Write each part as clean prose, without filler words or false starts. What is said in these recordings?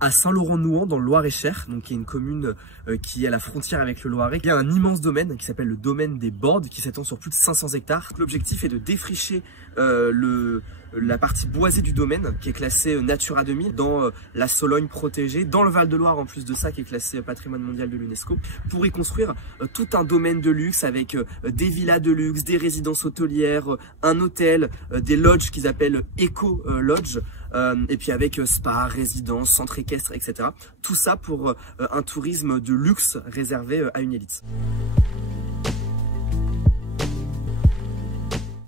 À Saint-Laurent-Nouan, dans le Loir-et-Cher, donc qui est une commune qui est à la frontière avec le Loiret, il y a un immense domaine qui s'appelle le domaine des Bordes, qui s'étend sur plus de 500 hectares. L'objectif est de défricher la partie boisée du domaine, qui est classée Natura 2000, dans la Sologne protégée, dans le Val-de-Loire en plus de ça, qui est classé patrimoine mondial de l'UNESCO, pour y construire tout un domaine de luxe avec des villas de luxe, des résidences hôtelières, un hôtel, des lodges qu'ils appellent éco-lodges, et puis avec spa, résidence, centre équestre, etc. Tout ça pour un tourisme de luxe réservé à une élite.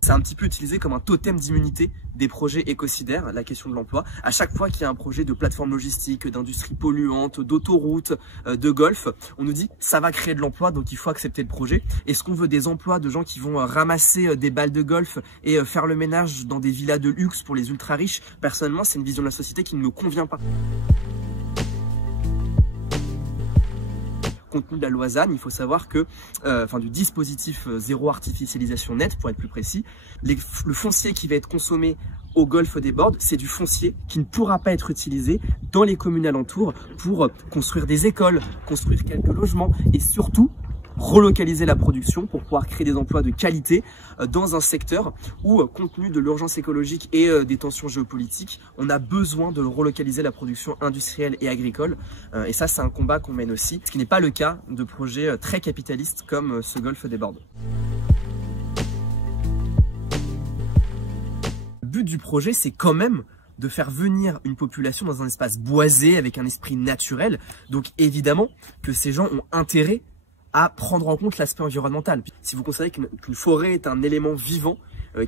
C'est un petit peu utilisé comme un totem d'immunité des projets écocidaires, la question de l'emploi. À chaque fois qu'il y a un projet de plateforme logistique, d'industrie polluante, d'autoroute, de golf, on nous dit ça va créer de l'emploi, donc il faut accepter le projet. Est-ce qu'on veut des emplois de gens qui vont ramasser des balles de golf et faire le ménage dans des villas de luxe pour les ultra riches? Personnellement, c'est une vision de la société qui ne me convient pas. Contenu de la loi ZAN, il faut savoir que, du dispositif zéro artificialisation nette, pour être plus précis, le foncier qui va être consommé au golfe des Bordes, c'est du foncier qui ne pourra pas être utilisé dans les communes alentours pour construire des écoles, construire quelques logements et surtout relocaliser la production pour pouvoir créer des emplois de qualité dans un secteur où, compte tenu de l'urgence écologique et des tensions géopolitiques, on a besoin de relocaliser la production industrielle et agricole. Et ça, c'est un combat qu'on mène aussi, ce qui n'est pas le cas de projets très capitalistes comme ce golfe des Bordes. Le but du projet, c'est quand même de faire venir une population dans un espace boisé avec un esprit naturel. Donc évidemment que ces gens ont intérêt à prendre en compte l'aspect environnemental. Si vous considérez qu'une forêt est un élément vivant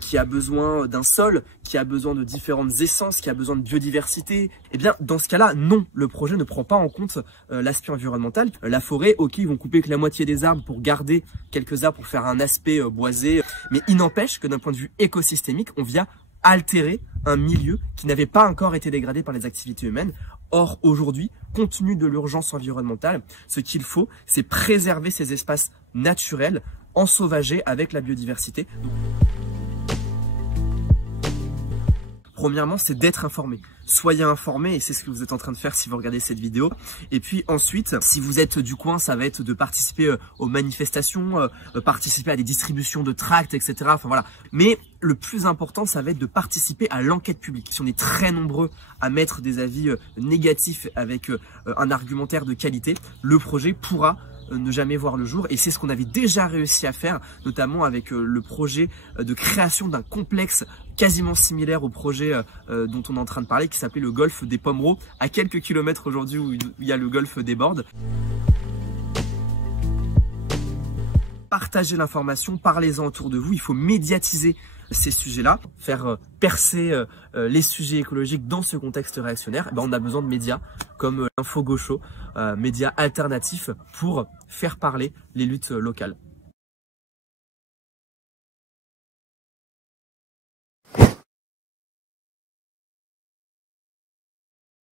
qui a besoin d'un sol, qui a besoin de différentes essences, qui a besoin de biodiversité, eh bien dans ce cas-là, non, le projet ne prend pas en compte l'aspect environnemental. La forêt, ok, ils vont couper que la moitié des arbres pour garder quelques arbres pour faire un aspect boisé, mais il n'empêche que d'un point de vue écosystémique, on vient altérer un milieu qui n'avait pas encore été dégradé par les activités humaines. Or, aujourd'hui, compte tenu de l'urgence environnementale, ce qu'il faut, c'est préserver ces espaces naturels, ensauvagés avec la biodiversité. Premièrement, c'est d'être informé. Soyez informés et c'est ce que vous êtes en train de faire si vous regardez cette vidéo. Et puis ensuite, si vous êtes du coin, ça va être de participer aux manifestations, participer à des distributions de tracts, etc. Enfin voilà. Mais le plus important, ça va être de participer à l'enquête publique. Si on est très nombreux à mettre des avis négatifs avec un argumentaire de qualité, le projet pourra ne jamais voir le jour. Et c'est ce qu'on avait déjà réussi à faire, notamment avec le projet de création d'un complexe quasiment similaire au projet dont on est en train de parler, qui s'appelait le golfe des Pomereaux, à quelques kilomètres aujourd'hui où il y a le golfe des Bordes. Partagez l'information, parlez-en autour de vous, il faut médiatiser ces sujets-là, faire percer les sujets écologiques dans ce contexte réactionnaire. On a besoin de médias comme l'Info Gaucho, médias alternatifs pour faire parler les luttes locales.